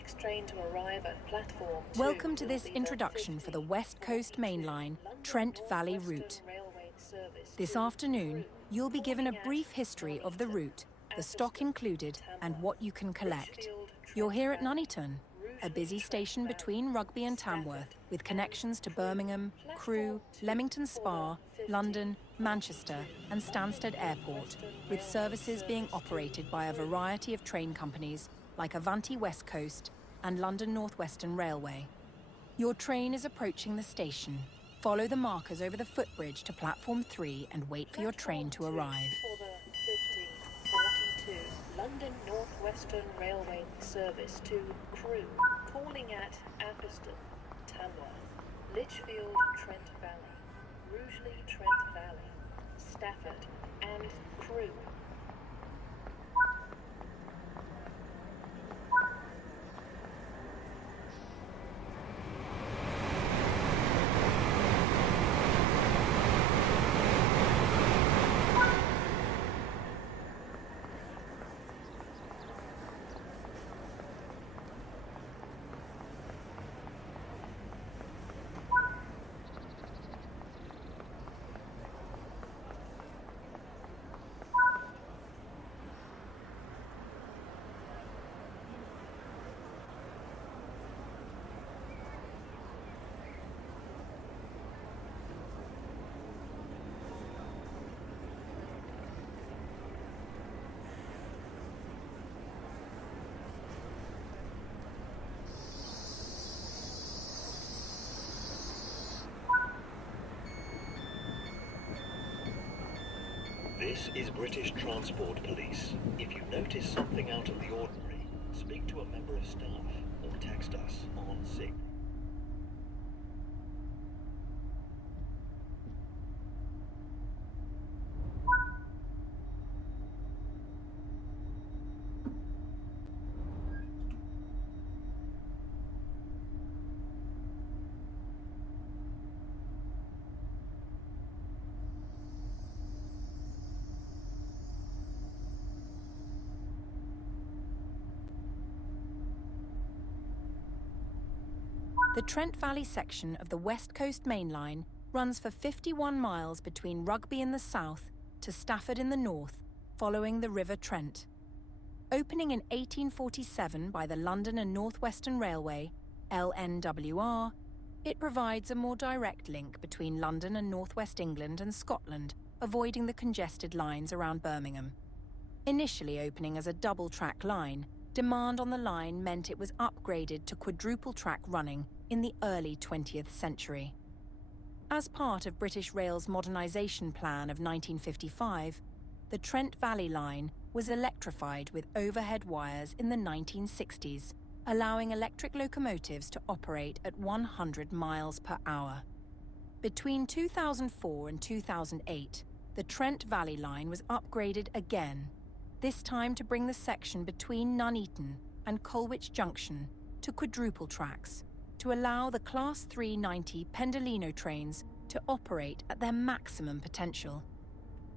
next train to arrive at platform 2. Welcome to this introduction for the West Coast Main Line, Trent Valley route. This afternoon, you'll be given a brief history of the route, the stock included, and what you can collect. You're here at Nuneaton, a busy station between Rugby and Tamworth, with connections to Birmingham, Crewe, Leamington Spa, London, Manchester and Stansted Airport, with services being operated by a variety of train companies like Avanti West Coast and London North Western Railway. Your train is approaching the station. Follow the markers over the footbridge to platform 3 and wait for your train to arrive. For the 1542 London North Western Railway service to Crewe, calling at Apeston, Tamworth, Lichfield, Trent Valley, Rugeley, Trent Valley, Stafford and Crewe. This is British Transport Police. If you notice something out of the ordinary, speak to a member of staff or text us on SIG. The Trent Valley section of the West Coast Main Line runs for 51 miles between Rugby in the south to Stafford in the north, following the River Trent. Opening in 1847 by the London and North Western Railway, LNWR, it provides a more direct link between London and North West England and Scotland, avoiding the congested lines around Birmingham. Initially opening as a double-track line, demand on the line meant it was upgraded to quadruple-track running in the early 20th century. As part of British Rail's modernisation plan of 1955, the Trent Valley Line was electrified with overhead wires in the 1960s, allowing electric locomotives to operate at 100 miles per hour. Between 2004 and 2008, the Trent Valley Line was upgraded again, this time to bring the section between Nuneaton and Colwich Junction to quadruple tracks, to allow the Class 390 Pendolino trains to operate at their maximum potential.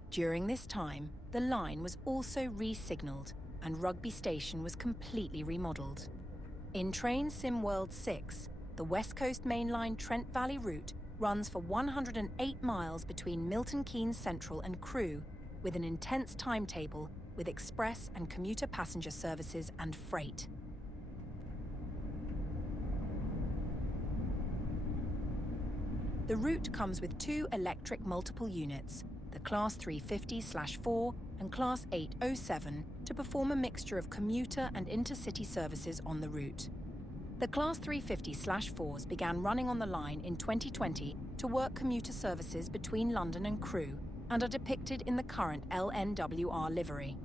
During this time, the line was also re-signalled and Rugby Station was completely remodelled. In Train Sim World 6, the West Coast Main Line Trent Valley route runs for 108 miles between Milton Keynes Central and Crewe, with an intense timetable with express and commuter passenger services and freight. The route comes with 2 electric multiple units, the Class 350/4 and Class 807, to perform a mixture of commuter and intercity services on the route. The Class 350/4s began running on the line in 2020 to work commuter services between London and Crewe and are depicted in the current LNWR livery.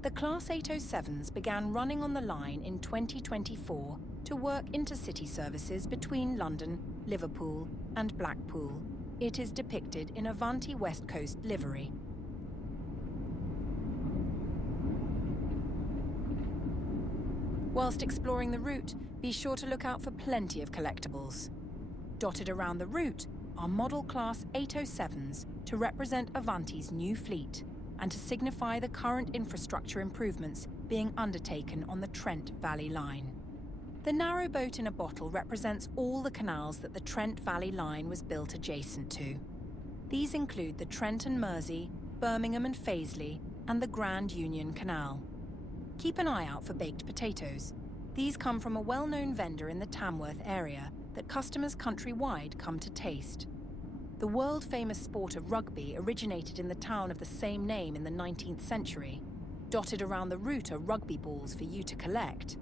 The Class 807s began running on the line in 2024 to work intercity services between London, Liverpool and Blackpool. It is depicted in Avanti West Coast livery. Whilst exploring the route, be sure to look out for plenty of collectibles. Dotted around the route are Model Class 807s to represent Avanti's new fleet and to signify the current infrastructure improvements being undertaken on the Trent Valley Line. The narrow boat in a bottle represents all the canals that the Trent Valley Line was built adjacent to. These include the Trent and Mersey, Birmingham and Fazeley, and the Grand Union Canal. Keep an eye out for baked potatoes. These come from a well-known vendor in the Tamworth area that customers countrywide come to taste. The world-famous sport of rugby originated in the town of the same name in the 19th century. Dotted around the route are rugby balls for you to collect.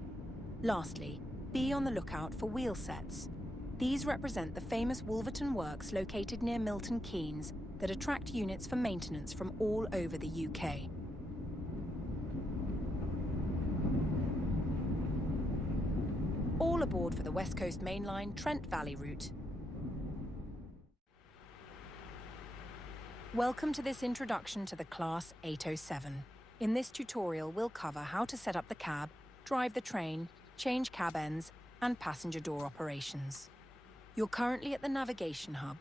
Lastly, be on the lookout for wheel sets. These represent the famous Wolverton Works located near Milton Keynes that attract units for maintenance from all over the UK. All aboard for the West Coast Main Line Trent Valley route. Welcome to this introduction to the Class 807. In this tutorial, we'll cover how to set up the cab, drive the train, change cab ends, and passenger door operations. You're currently at the navigation hub.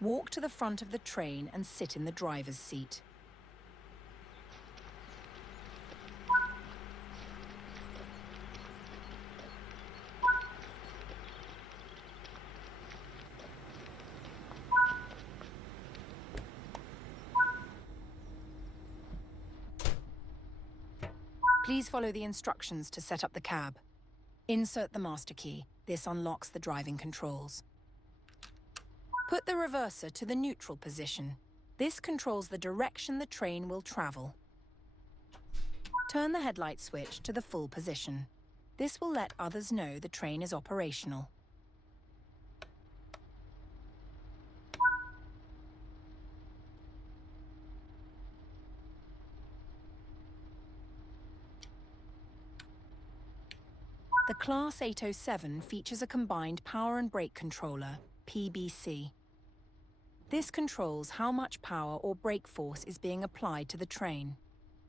Walk to the front of the train and sit in the driver's seat. Please follow the instructions to set up the cab. Insert the master key. This unlocks the driving controls. Put the reverser to the neutral position. This controls the direction the train will travel. Turn the headlight switch to the full position. This will let others know the train is operational. The Class 807 features a combined power and brake controller, PBC. This controls how much power or brake force is being applied to the train.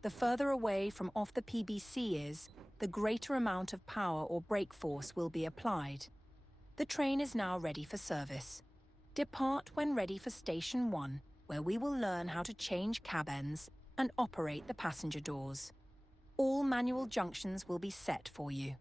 The further away from off the PBC is, the greater amount of power or brake force will be applied. The train is now ready for service. Depart when ready for Station 1, where we will learn how to change cab ends and operate the passenger doors. All manual junctions will be set for you.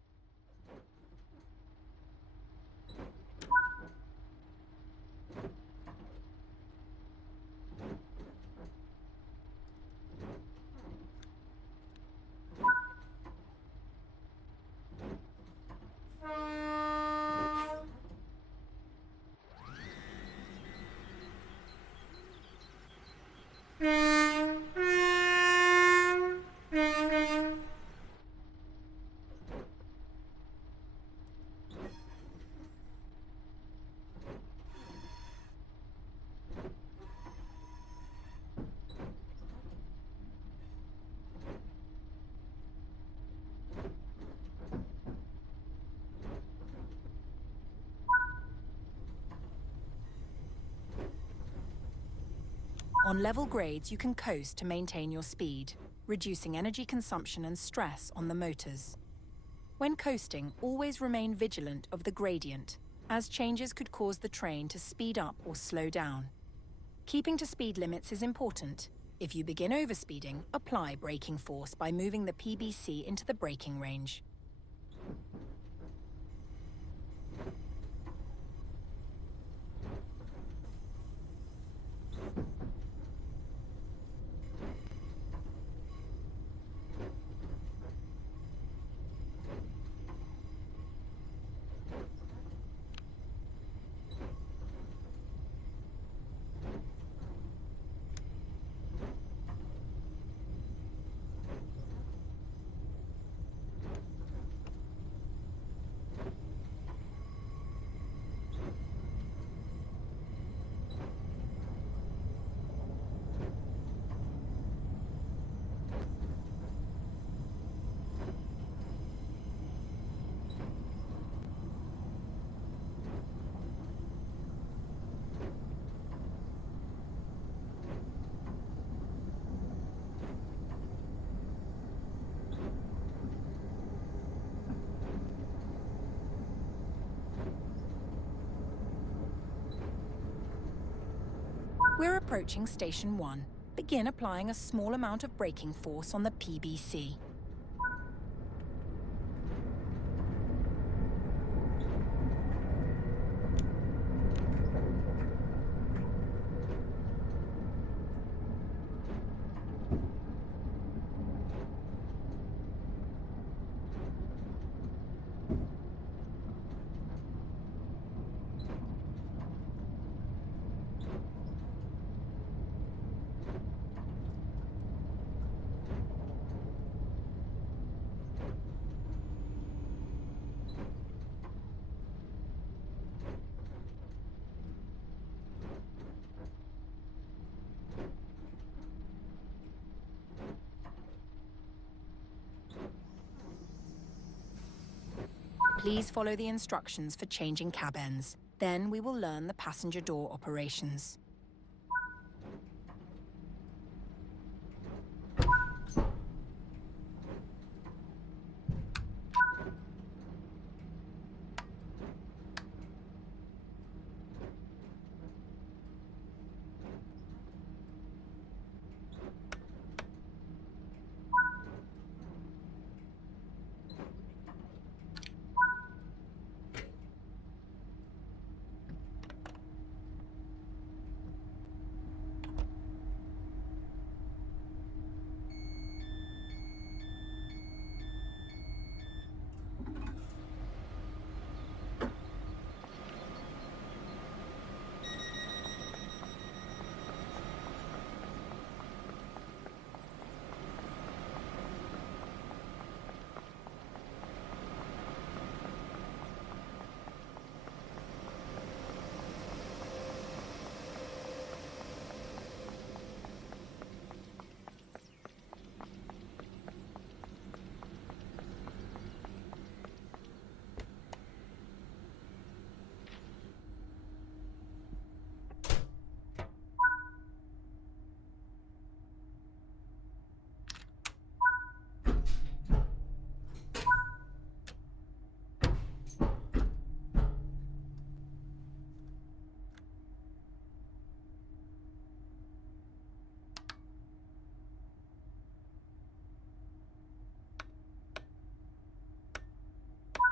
On level grades, you can coast to maintain your speed, reducing energy consumption and stress on the motors. When coasting, always remain vigilant of the gradient, as changes could cause the train to speed up or slow down. Keeping to speed limits is important. If you begin overspeeding, apply braking force by moving the PBC into the braking range. We're approaching Station 1. Begin applying a small amount of braking force on the PBC. Please follow the instructions for changing cab ends. Then we will learn the passenger door operations.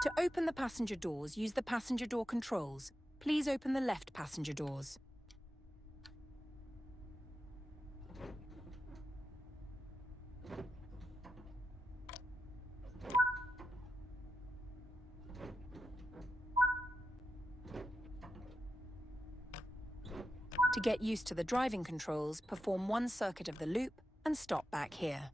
To open the passenger doors, use the passenger door controls. Please open the left passenger doors. To get used to the driving controls, perform one circuit of the loop and stop back here.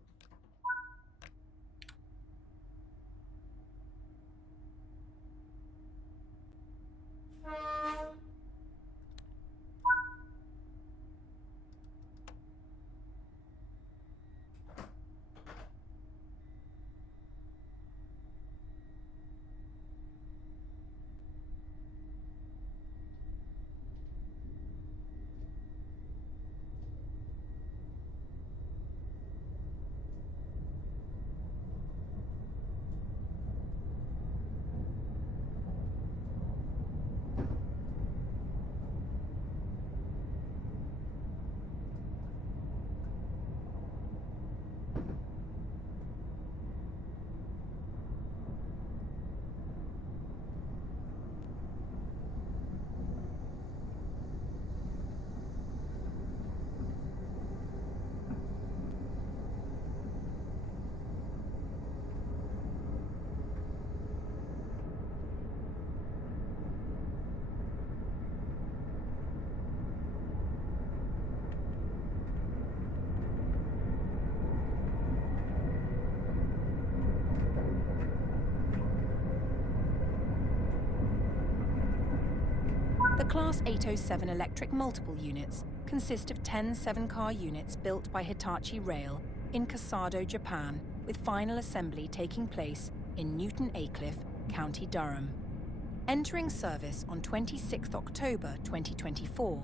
The Class 807 electric multiple units consist of 10 7-car units built by Hitachi Rail in Kasado, Japan, with final assembly taking place in Newton Aycliffe, County Durham. Entering service on 26 October 2024,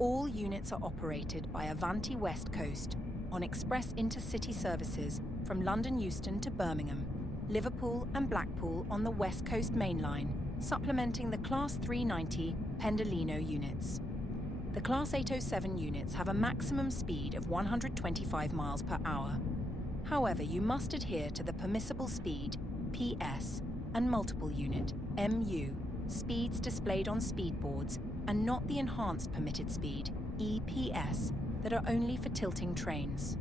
all units are operated by Avanti West Coast on express intercity services from London Euston to Birmingham, Liverpool and Blackpool on the West Coast Main Line, supplementing the Class 390 Pendolino units. The Class 807 units have a maximum speed of 125 miles per hour. However, you must adhere to the permissible speed, PS, and multiple unit, MU, speeds displayed on speed boards and not the enhanced permitted speed, EPS, that are only for tilting trains.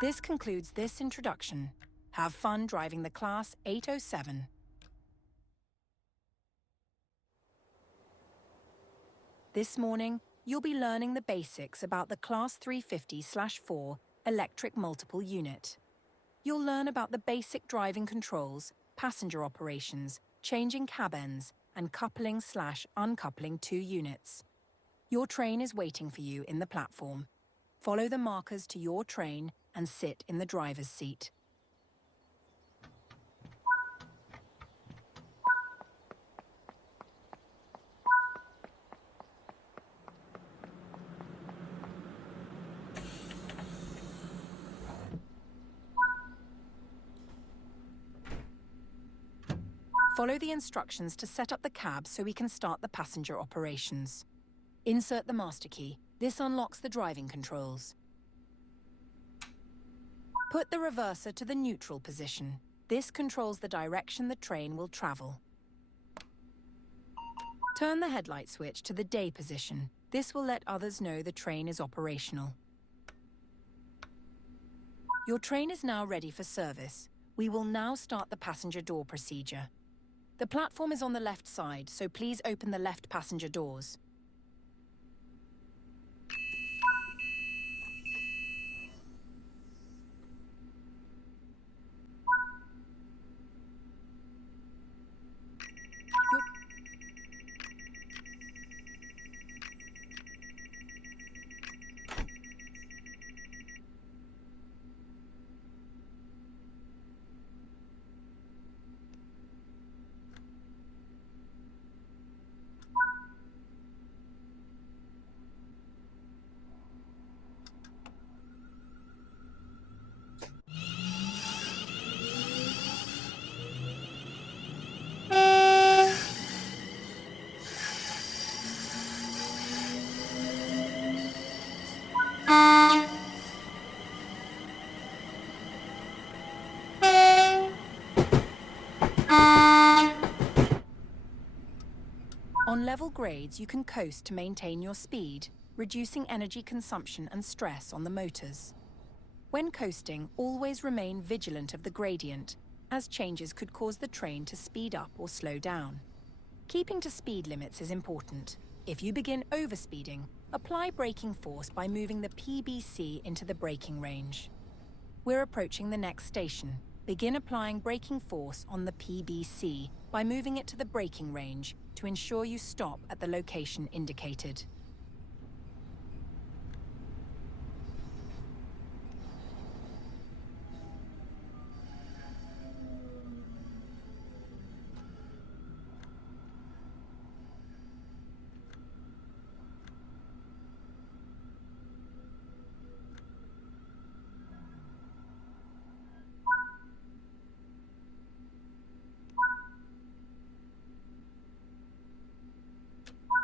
This concludes this introduction. Have fun driving the Class 807. This morning, you'll be learning the basics about the Class 350/4 electric multiple unit. You'll learn about the basic driving controls, passenger operations, changing cab ends, and coupling/uncoupling two units. Your train is waiting for you in the platform. Follow the markers to your train and sit in the driver's seat. Follow the instructions to set up the cab so we can start the passenger operations. Insert the master key. This unlocks the driving controls. Put the reverser to the neutral position. This controls the direction the train will travel. Turn the headlight switch to the day position. This will let others know the train is operational. Your train is now ready for service. We will now start the passenger door procedure. The platform is on the left side, so please open the left passenger doors. On level grades, you can coast to maintain your speed, reducing energy consumption and stress on the motors. When coasting, always remain vigilant of the gradient, as changes could cause the train to speed up or slow down. Keeping to speed limits is important. If you begin overspeeding, apply braking force by moving the PBC into the braking range. We're approaching the next station. Begin applying braking force on the PBC by moving it to the braking range to ensure you stop at the location indicated.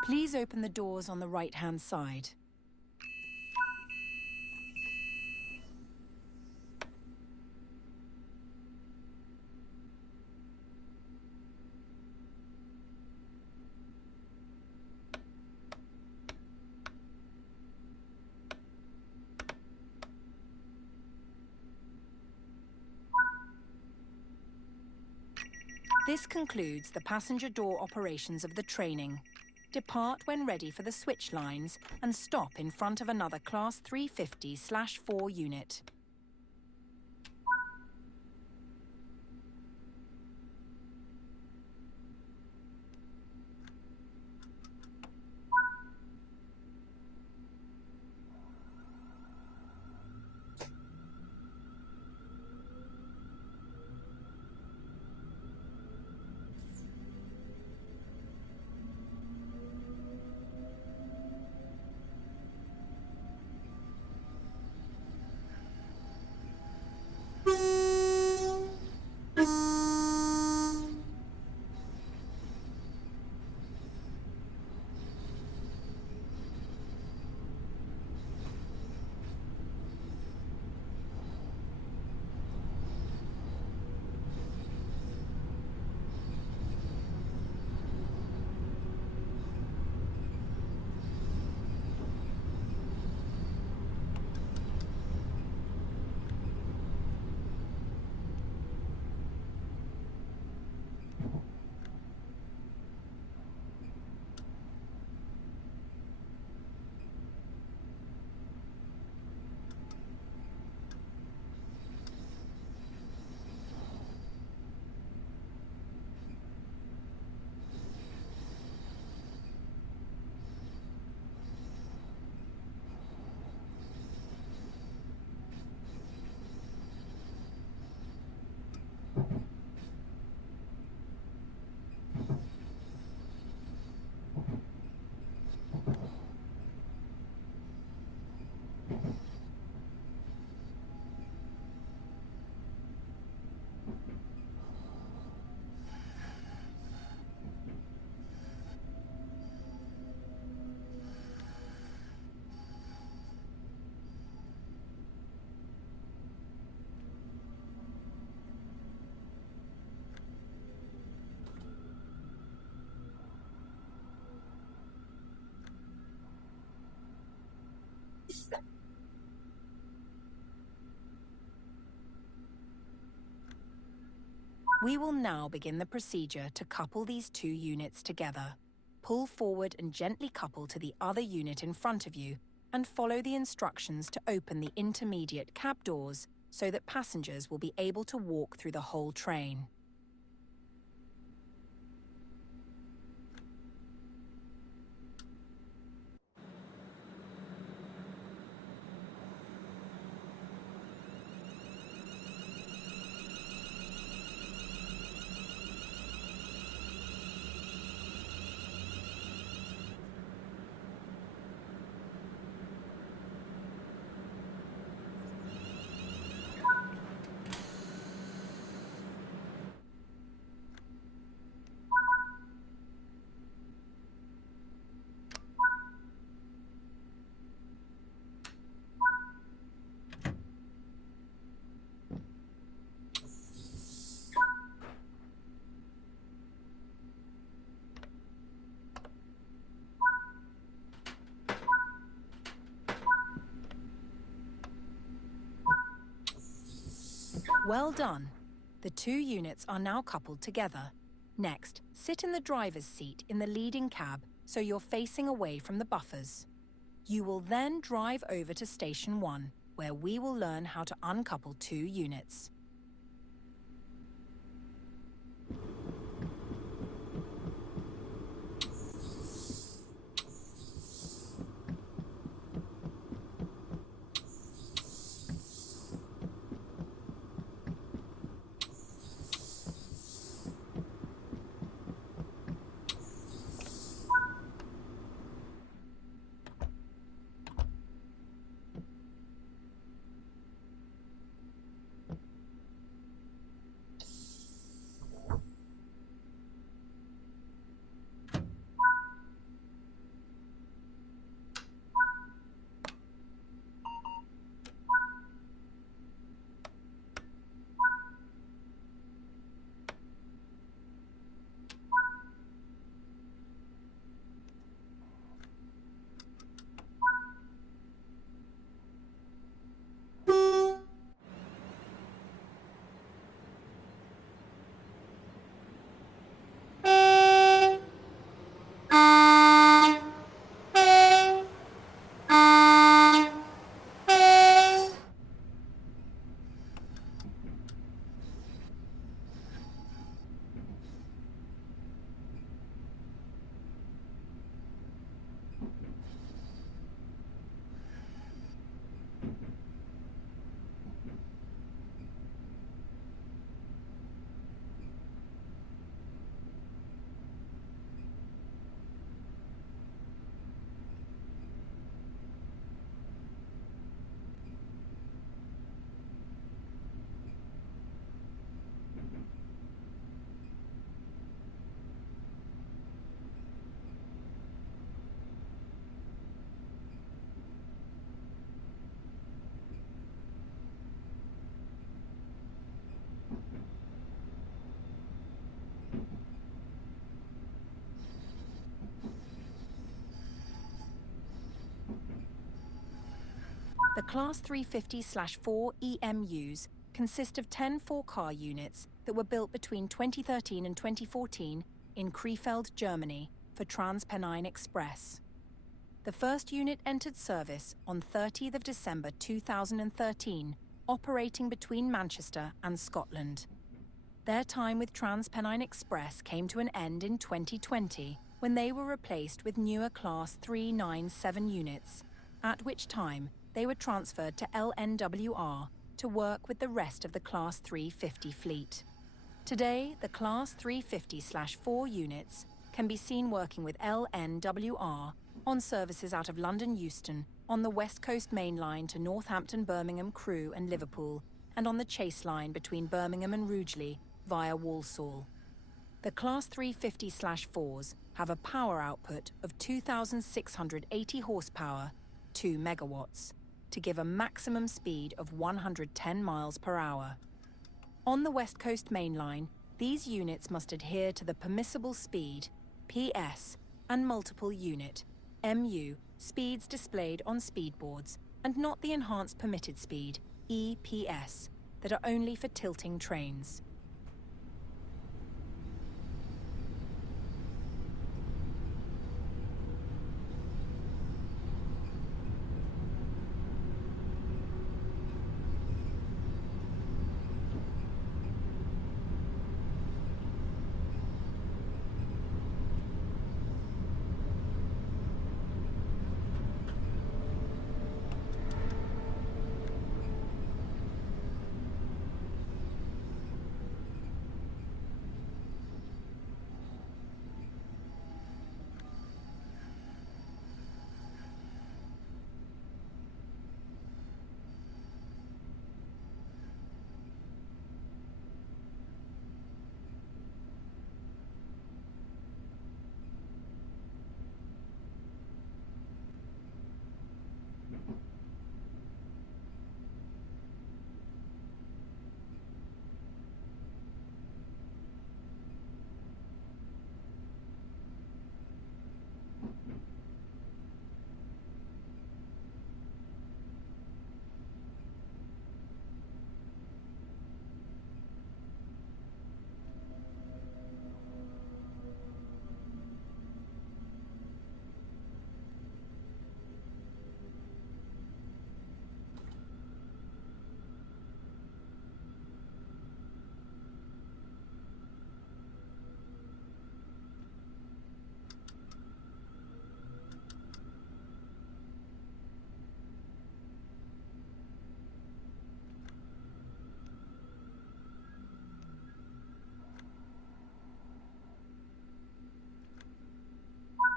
Please open the doors on the right-hand side. This concludes the passenger door operations of the training. Depart when ready for the switch lines and stop in front of another Class 350/4 unit. We will now begin the procedure to couple these two units together. Pull forward and gently couple to the other unit in front of you and follow the instructions to open the intermediate cab doors so that passengers will be able to walk through the whole train. Well done. The two units are now coupled together. Next, sit in the driver's seat in the leading cab so you're facing away from the buffers. You will then drive over to Station 1, where we will learn how to uncouple two units. The Class 350/4 EMUs consist of 10 four-car units that were built between 2013 and 2014 in Krefeld, Germany, for Transpennine Express. The first unit entered service on 30th of December 2013, operating between Manchester and Scotland. Their time with Transpennine Express came to an end in 2020, when they were replaced with newer Class 397 units, at which time they were transferred to LNWR to work with the rest of the Class 350 fleet. Today, the Class 350/4 units can be seen working with LNWR on services out of London Euston, on the West Coast Main Line to Northampton, Birmingham, Crewe and Liverpool, and on the Chase Line between Birmingham and Rugeley via Walsall. The Class 350/4s have a power output of 2,680 horsepower, 2 megawatts, to give a maximum speed of 110 miles per hour. On the West Coast Main Line, these units must adhere to the permissible speed, PS, and multiple unit, MU, speeds displayed on speedboards, and not the enhanced permitted speed, EPS, that are only for tilting trains.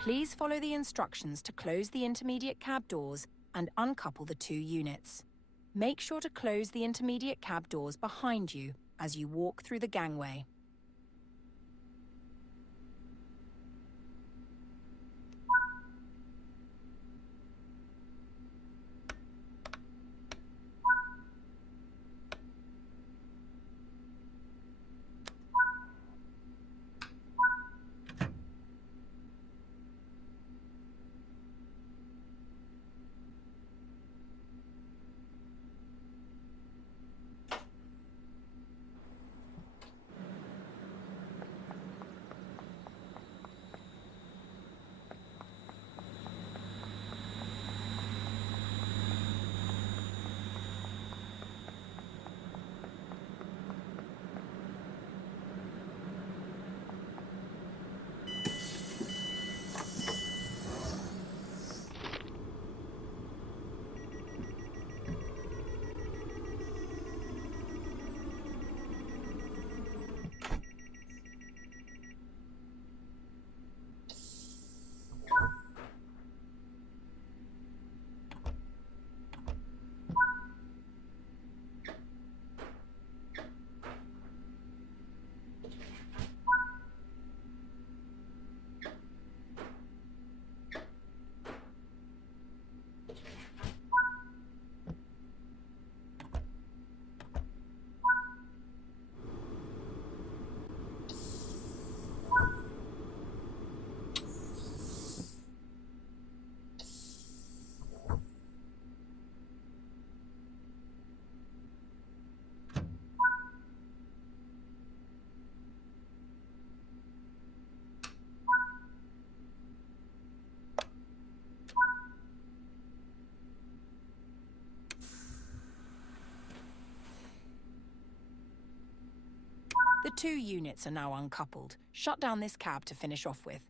Please follow the instructions to close the intermediate cab doors and uncouple the 2 units. Make sure to close the intermediate cab doors behind you as you walk through the gangway. The 2 units are now uncoupled. Shut down this cab to finish off with.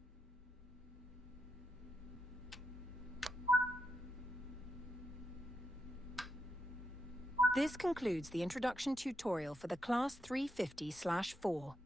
This concludes the introduction tutorial for the Class 350/4.